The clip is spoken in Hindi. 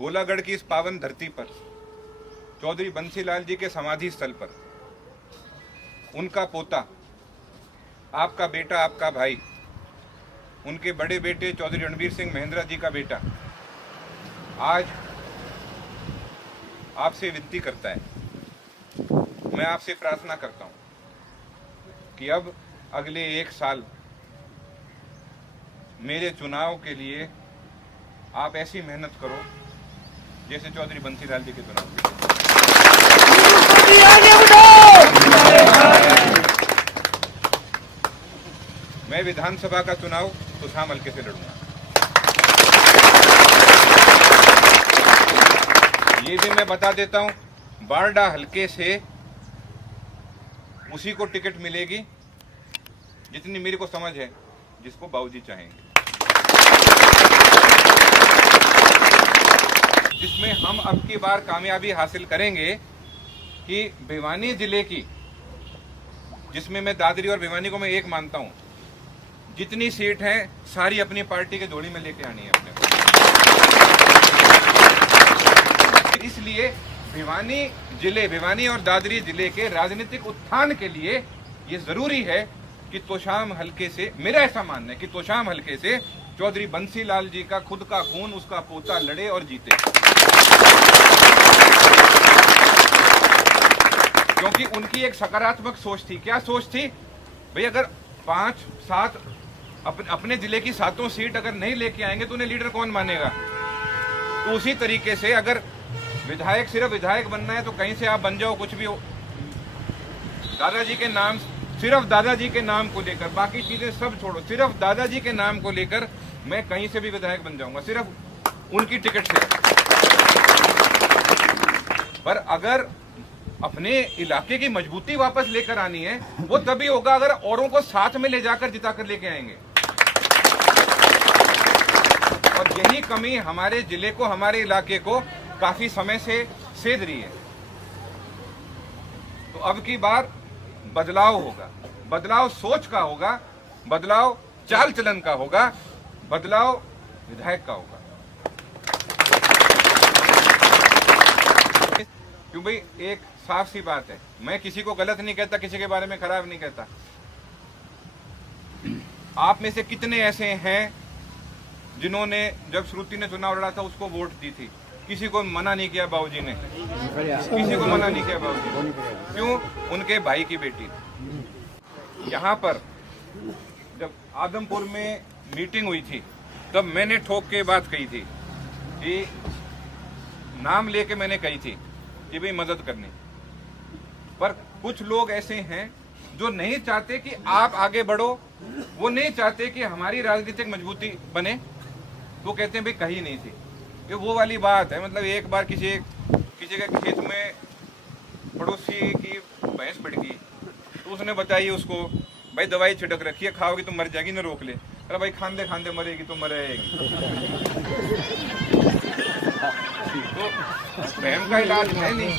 गोलागढ़ की इस पावन धरती पर चौधरी बंसीलाल जी के समाधि स्थल पर उनका पोता, आपका बेटा, आपका भाई, उनके बड़े बेटे चौधरी रणबीर सिंह महेंद्रा जी का बेटा आज आपसे विनती करता है, मैं आपसे प्रार्थना करता हूं कि अब अगले 1 साल मेरे चुनाव के लिए आप ऐसी मेहनत करो जैसे चौधरी बंसीलाल जी के चुनाव के लिए। मैं विधानसभा का चुनाव तोशाम हल्के से लड़ूंगा। ये भी मैं बता देता हूं, बारडा हल्के से उसी को टिकट मिलेगी जितनी मेरे को समझ है, जिसको बाबूजी चाहेंगे, जिसमें हम अब की बार कामयाबी हासिल करेंगे कि भिवानी जिले की, जिसमें मैं दादरी और भिवानी को मैं एक मानता हूं, जितनी सीट हैं सारी अपनी पार्टी के झोली में लेके आनी है अपने को। इसलिए भिवानी और दादरी जिले के राजनीतिक उत्थान के लिए ये जरूरी है कि तोशाम हल्के से, मेरा ऐसा मानना है कि तोशाम हल्के से चौधरी बंसीलाल जी का खुद का खून, उसका पोता लड़े और जीते, क्योंकि उनकी एक सकारात्मक सोच थी। क्या सोच थी भाई? अगर 5-7 अपने जिले की 7 सीट अगर नहीं लेके आएंगे तो उन्हें लीडर कौन मानेगा? तो उसी तरीके से अगर विधायक, सिर्फ विधायक बनना है तो कहीं से आप बन जाओ, कुछ भी हो, दादाजी के नाम, सिर्फ दादाजी के नाम को लेकर, बाकी चीजें सब छोड़ो, सिर्फ दादाजी के नाम को लेकर मैं कहीं से भी विधायक बन जाऊंगा, सिर्फ उनकी टिकट से। पर अगर अपने इलाके की मजबूती वापस लेकर आनी है, वो तभी होगा अगर औरों को साथ में ले जाकर जिताकर लेके आएंगे। और यही कमी हमारे जिले को, हमारे इलाके को काफी समय से सेध रही है। तो अब की बार बदलाव होगा, बदलाव सोच का होगा, बदलाव चाल चलन का होगा, बदलाव विधायक का होगा। क्यों भाई, एक साफ सी बात है, मैं किसी को गलत नहीं कहता, किसी के बारे में खराब नहीं कहता। आप में से कितने ऐसे हैं जिन्होंने जब श्रुति ने चुनाव लड़ा था उसको वोट दी थी? किसी को मना नहीं किया बाबूजी ने, किसी को मना नहीं किया बाबूजी। क्यों? उनके भाई की बेटी। यहाँ पर जब आदमपुर में मीटिंग हुई थी तब मैंने ठोक के बात कही थी कि नाम लेके मैंने कही थी कि भाई मदद करनी। पर कुछ लोग ऐसे हैं जो नहीं चाहते कि आप आगे बढ़ो, वो नहीं चाहते कि हमारी राजनीतिक मजबूती बने, तो कहते हैं भाई कही नहीं थी। ये वो वाली बात है, मतलब एक बार किसी के खेत में पड़ोसी की भैंस पड़ गई तो उसने बताई उसको, भाई दवाई छिड़क रखी है, खाओगी तो मर जाएगी, ना रोक ले। अरे भाई खांदे खांदे मरेगी तो मरेगी। तो बहन का इलाज है नहीं।